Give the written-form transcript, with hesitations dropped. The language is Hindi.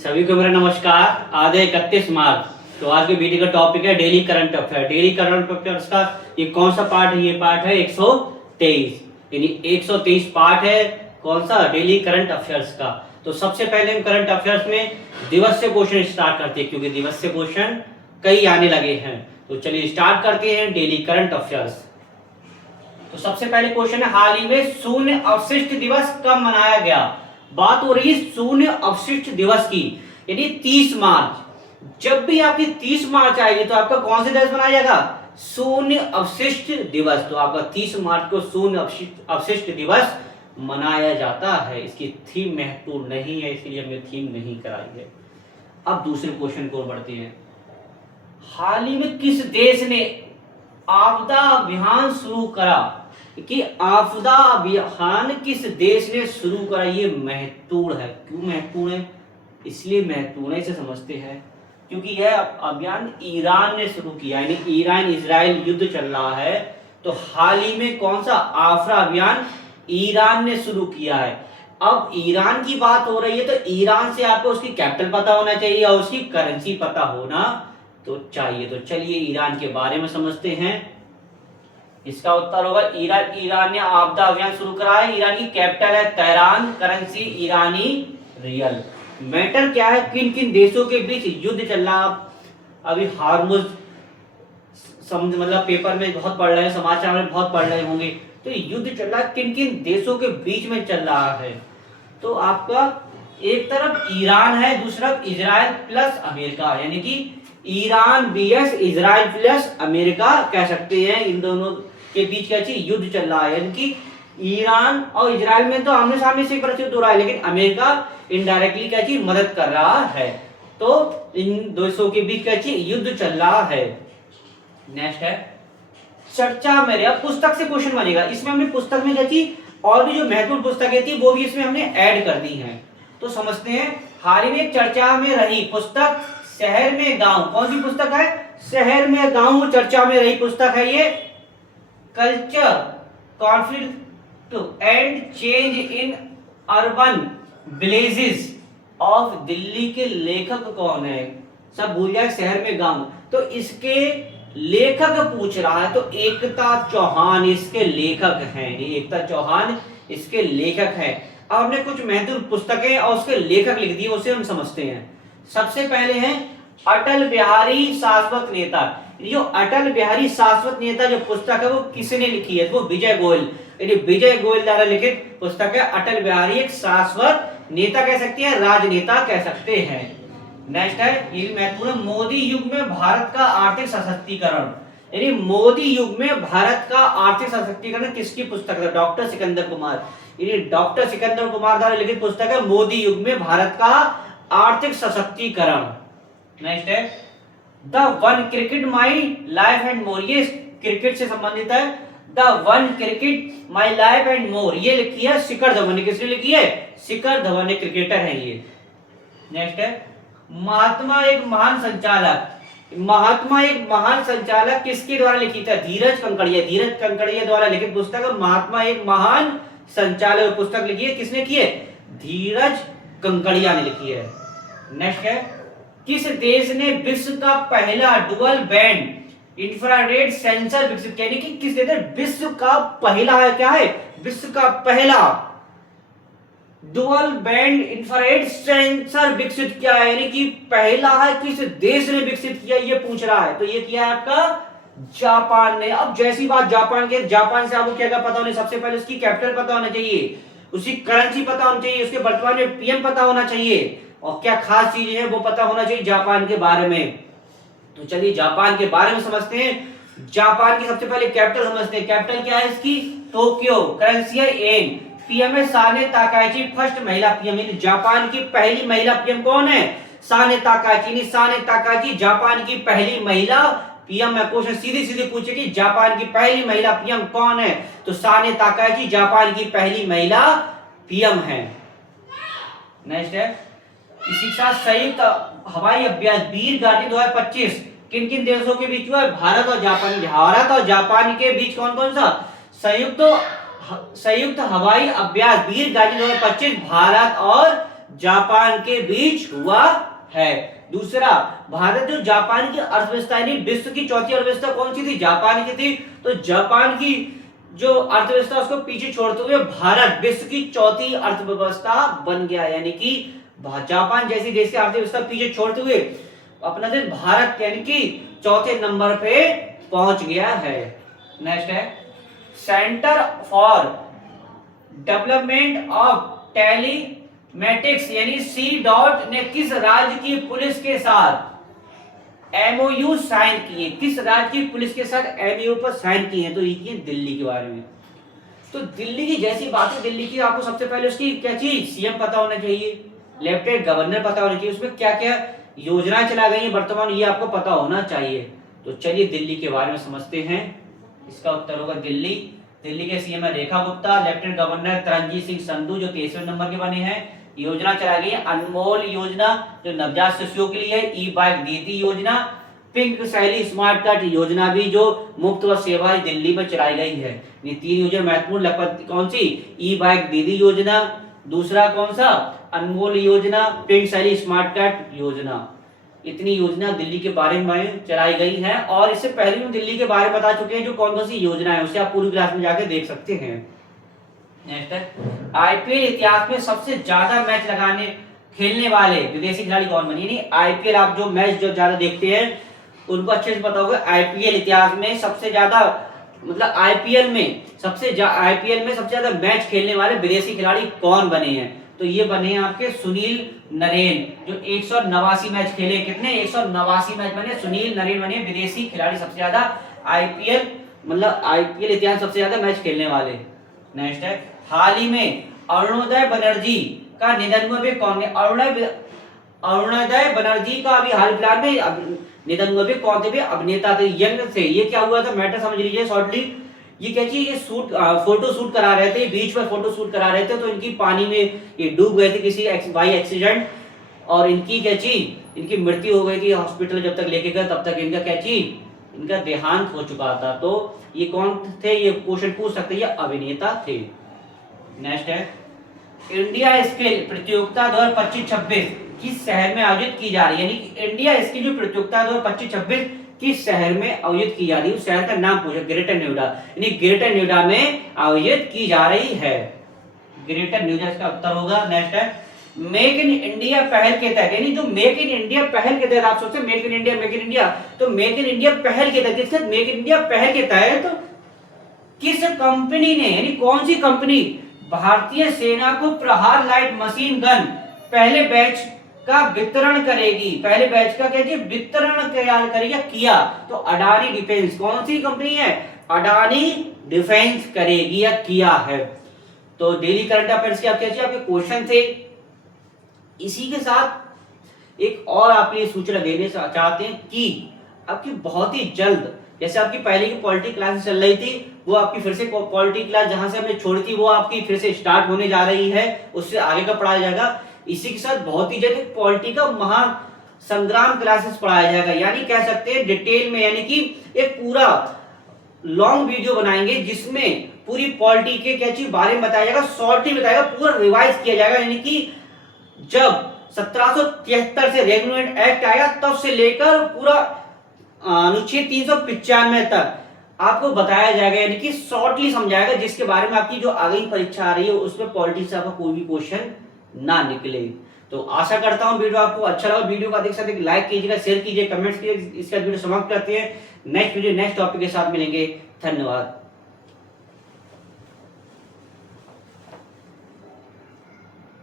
सभी को मेरा नमस्कार। आज है 31 मार्च। तो आज के वीडियो का टॉपिक है daily current affair. Daily current affairs का ये कौन सा पार्ट है? ये पार्ट है 123, यानी 123 पार्ट है कौन सा? डेली करंट अफेयर्स का। तो सबसे पहले हम करंट अफेयर्स में दिवस से क्वेश्चन स्टार्ट करते हैं, क्योंकि दिवस से क्वेश्चन कई आने लगे हैं। तो चलिए स्टार्ट करते हैं डेली करंट अफेयर्स। तो सबसे पहले क्वेश्चन है, हाल ही में शून्य अवशिष्ट दिवस कब मनाया गया? बात हो रही है शून्य अवशिष्ट दिवस की, यानी 30 मार्च। जब भी आपकी 30 मार्च आएगी तो आपका कौन सा दिवस मनाया जाएगा? शून्य अवशिष्ट दिवस। तो आपका 30 मार्च को शून्य अवशिष्ट दिवस मनाया जाता है। इसकी थीम महत्वपूर्ण नहीं है, इसलिए हमने थीम नहीं कराई है। अब दूसरे क्वेश्चन को बढ़ते हैं। हाल ही में किस देश ने आपदा अभियान शुरू करा? कि आपदा अभियान किस देश ने शुरू करा? ये महत्वपूर्ण है। क्यों महत्वपूर्ण है? इसलिए महत्वपूर्ण है, इसे समझते हैं क्योंकि यह अभियान ईरान ने शुरू किया, यानी ईरान इजराइल युद्ध चल रहा है। तो हाल ही में कौन सा आफरा अभियान ईरान ने शुरू किया है। अब ईरान की बात हो रही है तो ईरान से आपको उसकी कैपिटल पता होना चाहिए और उसकी करेंसी पता होना तो चाहिए। तो चलिए ईरान के बारे में समझते हैं। इसका उत्तर होगा ईरान। ईरान ने आपदा अभियान शुरू करा है। ईरान की कैपिटल है तेहरान, करेंसी ईरानी रियल। मैटर क्या है? किन किन देशों के बीच युद्ध चल रहा? अभी हार्मुज मतलब पेपर में बहुत पढ़ रहे हैं, समाचार में बहुत पढ़ रहे होंगे। तो युद्ध चल रहा है, किन किन देशों के बीच में चल रहा है? तो आपका एक तरफ ईरान है, दूसरा इजराइल प्लस अमेरिका, यानी कि Iran VS Israel plus America कह सकते हैं। इन दोनों के बीच क्या चीज युद्ध चल रहा है, यानी कि ईरान और इजराइल में तो आमने सामने से युद्ध हो रहा है, लेकिन अमेरिका इनडायरेक्टली क्या चीज मदद कर रहा है। तो इन देशों के बीच क्या चीज युद्ध चल रहा है। नेक्स्ट है चर्चा में। अब पुस्तक से क्वेश्चन बनेगा। इसमें हमने पुस्तक में क्या चीज और भी जो महत्वपूर्ण पुस्तकें थी वो भी इसमें हमने ऐड कर दी हैं। तो समझते हैं। हाल ही में चर्चा में रही पुस्तक शहर में गांव। कौन सी पुस्तक है? शहर में गांव चर्चा में रही पुस्तक है ये। Culture, conflict and change in urban villages of Delhi के लेखक कौन है? सब भूल जाए, शहर में गांव। तो इसके लेखक पूछ रहा है, तो एकता चौहान इसके लेखक हैं। एकता चौहान इसके लेखक हैं। अब हमने कुछ महत्वपूर्ण पुस्तकें और उसके लेखक लिख दिए, उसे हम समझते हैं। सबसे पहले है अटल बिहारी शाश्वत नेता। जो अटल बिहारी शाश्वत नेता जो पुस्तक है वो किसने लिखी है? वो विजय गोयल, यानी विजय गोयल द्वारा लिखित पुस्तक है। अटल बिहारी एक शाश्वत नेता कह सकते हैं, राजनेता कह सकते हैं। नेक्स्ट है ये महत्वपूर्ण, मोदी युग में भारत का आर्थिक सशक्तिकरण। यानी मोदी युग में भारत का आर्थिक सशक्तिकरण किसकी पुस्तक है? डॉक्टर सिकंदर कुमार। यानी डॉक्टर सिकंदर कुमार द्वारा लिखित पुस्तक है मोदी युग में भारत का आर्थिक सशक्तिकरण। नेक्स्ट है the one cricket my life and more. ये क्रिकेट से संबंधित है। The one cricket my life and more ये लिखी है शिखर धवन ने। किसने लिखी है? शिखर धवन ने, क्रिकेटर है ये। नेक्स्ट है महात्मा एक महान संचालक। महात्मा एक महान संचालक किसके द्वारा लिखी था? धीरज कंकड़िया। धीरज कंकड़िया द्वारा लिखित पुस्तक है महात्मा एक महान संचालक। पुस्तक लिखी है किसने की है? धीरज कंकड़िया ने लिखी है। नेक्स्ट है किस देश ने विश्व का पहला डुअल बैंड इंफ्रारेड सेंसर विकसित किया? यानी कि किस देश ने विश्व का पहला है, क्या है? विश्व का पहला डुअल बैंड इंफ्रारेड सेंसर विकसित किया है। यानी कि पहला है, किस देश ने विकसित किया ये पूछ रहा है। तो ये किया है आपका जापान ने। अब जैसी बात जापान के, जापान से आपको क्या क्या पता होना? सबसे पहले उसकी कैपिटल पता होना चाहिए, उसकी करेंसी पता होनी चाहिए, उसके वर्तमान में पीएम पता होना चाहिए, और क्या खास चीजें हैं वो पता होना चाहिए जापान के बारे में। तो चलिए जापान के बारे में समझते हैं। जापान की सबसे पहले कैपिटल समझते हैं। कैपिटल क्या है इसकी? टोक्यो। करेंसी है येन। पीएम है साने ताकाइची, फर्स्ट महिला पीएम। जापान की पहली महिला पीएम कौन है? Sanae Takaichi. Sanae Takaichi Japan की पहली महिला पीएम है। क्वेश्चन सीधी सीधी पूछे कि जापान की पहली महिला पीएम कौन है? तो साने ताकाइची जापान की पहली महिला पीएम है। नेक्स्ट है इसी के साथ संयुक्त हवाई अभ्यास वीर गार्डी 2025 किन किन देशों के बीच हुआ है? भारत और जापान। भारत और जापान के बीच कौन कौन सा संयुक्त हवाई अभ्यास वीर गार्डी 2025 भारत और जापान के बीच हुआ है। दूसरा, भारत जो जापान की अर्थव्यवस्था यानी विश्व की चौथी अर्थव्यवस्था कौन सी थी? जापान की थी। तो जापान की जो अर्थव्यवस्था उसको पीछे छोड़ते हुए भारत विश्व की चौथी अर्थव्यवस्था बन गया, यानी कि जापान जैसी देश की अर्थव्यवस्था पीछे छोड़ते हुए अपना देश भारत यानी कि चौथे नंबर पे पहुंच गया है। नेक्स्ट है centre for development of telematics यानी C.DOT ने किस राज्य की पुलिस के साथ MOU साइन किए? किस राज्य की पुलिस के साथ MOU पर साइन किए हैं? तो ये दिल्ली के बारे में। तो दिल्ली की जैसी बात है, दिल्ली की आपको सबसे पहले उसकी क्या चीज सीएम पता होना चाहिए, लेफ्टिनेंट गवर्नर पता होना चाहिए, उसमें क्या क्या योजनाएं चला गई है वर्तमान ये आपको पता होना चाहिए। तो चलिए दिल्ली के बारे में समझते हैं। इसका उत्तर होगा दिल्ली। दिल्ली के सीएम है रेखा गुप्ता, लेफ्टिनेंट गवर्नर तरनजीत सिंह संधू जो 23वें नंबर के बने हैं। योजना चलाई गई है अनमोल योजना जो नवजात शिशुओं के लिए है, ई बाइक दीदी योजना, पिंक शैली स्मार्ट कार्ड योजना भी जो मुफ्त व सेवा दिल्ली में चलाई गई है। ये 3 योजना महत्वपूर्ण लगभग कौन सी? ई बाइक दीदी योजना, दूसरा कौन सा अनमोल योजना, पिंक शैली स्मार्ट कार्ड योजना। इतनी योजना दिल्ली के बारे में चलाई गई है और इससे पहले हम दिल्ली के बारे में बता चुके हैं जो कौन कौन सी योजना है, उसे आप पूरी क्लास में जाकर देख सकते हैं। नेक्स्ट है आईपीएल इतिहास में सबसे ज्यादा मैच खेलने वाले विदेशी खिलाड़ी कौन बने? यानी आईपीएल आप जो मैच जो ज्यादा देखते हैं उनको अच्छे से पता होगा। आईपीएल इतिहास में सबसे ज्यादा मतलब आईपीएल में सबसे ज्यादा मैच खेलने वाले विदेशी खिलाड़ी कौन बने हैं? तो ये बने हैं आपके सुनील नरेन जो 189 मैच खेले। कितने? 189 मैच बने। सुनील नरेन बने विदेशी खिलाड़ी सबसे ज्यादा आईपीएल इतिहास सबसे ज्यादा मैच खेलने वाले। नेक्स्ट है हाल ही में अरुणोदय बनर्जी का निधन हुआ भी कौन है? अरुणोदय बनर्जी का अभी हाल फिलहाल में निधन हुआ भी कौन थे? अभिनेता थे, यंग थे। ये क्या हुआ था मैटर समझ लीजिए शॉर्टली। ये क्या चीज, ये फोटो शूट करा रहे थे, बीच पर फोटो शूट करा रहे थे तो इनकी पानी में ये डूब गए थे किसी बाई एक्सीडेंट और इनकी क्या चीज, इनकी मृत्यु हो गई थी। हॉस्पिटल जब तक लेके गए तब तक इनका क्या चीज, इनका देहांत हो चुका था। तो ये कौन थे? ये क्वेश्चन पूछ सकते हैं, ये अभिनेता थे। नेक्स्ट है इंडिया स्किल प्रतियोगिता 2025-26 किस शहर में आयोजित की जा रही है? यानी कि इंडिया स्किल जो प्रतियोगिता 2025-26 किस शहर में आयोजित की जा रही है? उस शहर का नाम पूछा। ग्रेटर नोएडा, यानी ग्रेटर नोएडा में आयोजित की जा रही है। ग्रेटर नोएडा इसका उत्तर होगा। नेक्स्ट है मेक इन इंडिया पहल के तहत, यानी जो मेक इन इंडिया पहल के तहत आप सोचते हैं मेक इन इंडिया, तो मेक इन इंडिया पहल के तहत मेक इन इंडिया पहल के तहत किस कंपनी ने, यानी कौन सी कंपनी भारतीय सेना को प्रहार लाइट मशीन गन पहले बैच का वितरण करेगी? पहले बैच का क्या वितरण करेगा किया? तो अडानी डिफेंस। कौन सी कंपनी है? अडानी डिफेंस करेगी या किया है। तो डेली करंट अफेयर्स के आपके क्वेश्चन थे। इसी के साथ एक और आपके लिए सूचना देने चाहते हैं कि आपकी बहुत ही जल्द, जैसे आपकी पहले की पॉलिटी क्लास चल रही थी वो आपकी फिर से पॉलिटी क्लास जहां से हमने छोड़ी थी वो आपकी फिर से स्टार्ट होने जा रही है, उससे आगे का पढ़ाया जाएगा। इसी के साथ बहुत ही जल्द पॉलिटी का महासंग्राम क्लासेस पढ़ाया जाएगा, यानी कह सकते हैं डिटेल में, यानी कि एक पूरा लॉन्ग वीडियो बनाएंगे जिसमें पूरी पॉलिटी के क्या चीज बारे में बताया जाएगा, शॉर्टली बताएगा, पूरा रिवाइज किया जाएगा। यानी कि जब 1773 से रेगुलेमेंट एक्ट आया तब से लेकर पूरा अनुच्छेद 395 तक आपको बताया जाएगा, यानी कि शॉर्टली समझाएगा, जिसके बारे में आपकी जो आगे परीक्षा आ रही है उसमें पॉलिटिक्स से आपका कोई भी क्वेश्चन ना निकले। तो आशा करता हूं वीडियो आपको अच्छा लगा। वीडियो को अधिक से अधिक लाइक कीजिएगा, शेयर कीजिए, कमेंट्स कीजिए। इसका वीडियो समाप्त करते हैं। नेक्स्ट वीडियो नेक्स्ट टॉपिक के साथ मिलेंगे। धन्यवाद।